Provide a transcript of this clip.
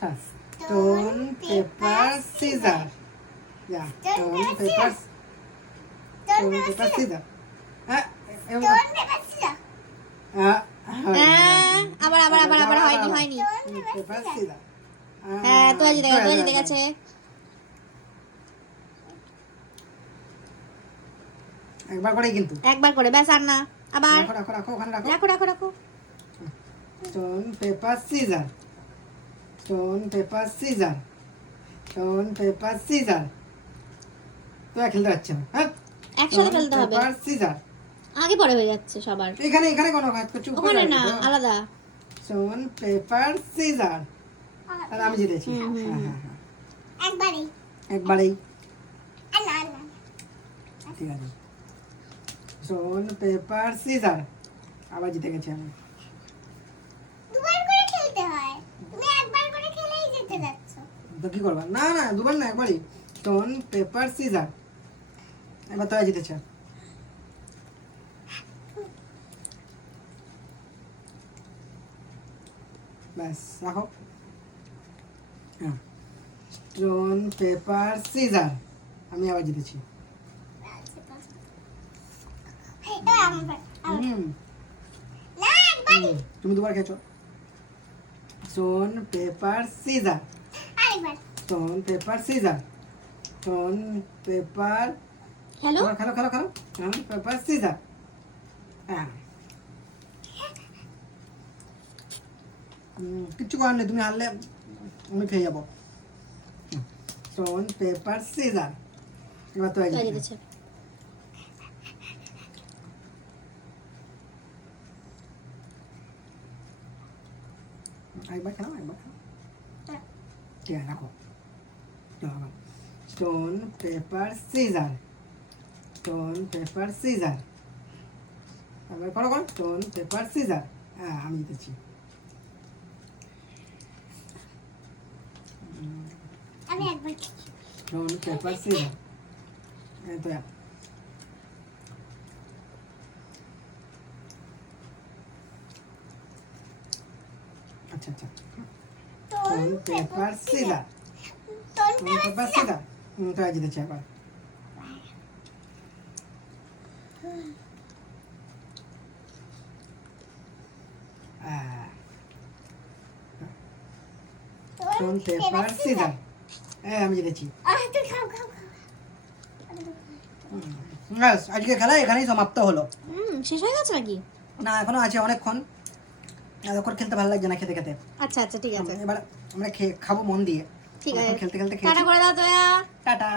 stone paper scissor যা stone paper scissor হ্যাঁ আবার আবার আবার আবার হয়নি পেপার সিজার হ্যাঁ তো জিতে গেছে একবার করে কিন্তু একবার করে ব্যাস আর না আবার রাখো রাখো ওখানে রাখো রাখো রাখো রাখো stone paper scissor stone paper scissor stone paper scissor তো খেলতে পারছে না হ্যাঁ একসাথে খেলতে হবে পেপার সিজার আগে পরে হয়ে যাচ্ছে সবার এখানে এখানে কোনো চুপ করে ওখানে না আলাদা স্টোন পেপার সিজার আর আমি জিতেছি হ্যাঁ হ্যাঁ হ্যাঁ একবারেই ঠিক আছে স্টোন পেপার সিজার আবার জিতে গেছি আমি তো কি করবা না না দুবার না একবারই স্টোন পেপার সিজার এবার তো জিতেছে ব্যাস রাখো হ্যাঁ স্টোন পেপার সিজার আমি আবার জিতেছি তুমি দুবার খেয়েছো stone paper scissor stone paper scissor stone paper hello খেলো খেলো খেলো স্টোন পেপার সিজার হ্যাঁ কিচ্ছু করার নেই তুমি হারলে আমি খেয়ে যাবো স্টোন পেপার সিজার এবার তো জিতেছে একবার খেলো একবার খেলো ঠিক আছে রাখো stone paper scissor stone paper scissor একবার করো করো স্টোন পেপার সিজার হ্যাঁ আমি জিতেছি স্টোন পেপার সিজার তো আচ্ছা আচ্ছা stone paper scissor stone paper scissor তো জিতেছি একবার স্টোন পেপার সিজার হ্যাঁ আমি জিতেছি ব্যাস আজকে খেলা এখানেই সমাপ্ত হলো শেষ হয়ে গেছে নাকি না এখনো আছে অনেকক্ষণ এতক্ষণ খেলতে ভালো লাগছে না খেতে খেতে আচ্ছা আচ্ছা ঠিক আছে এবার আমরা খাবো মন দিয়ে ঠিক আছে খেলতে খেলতে টাটা করে দাও তো টাটা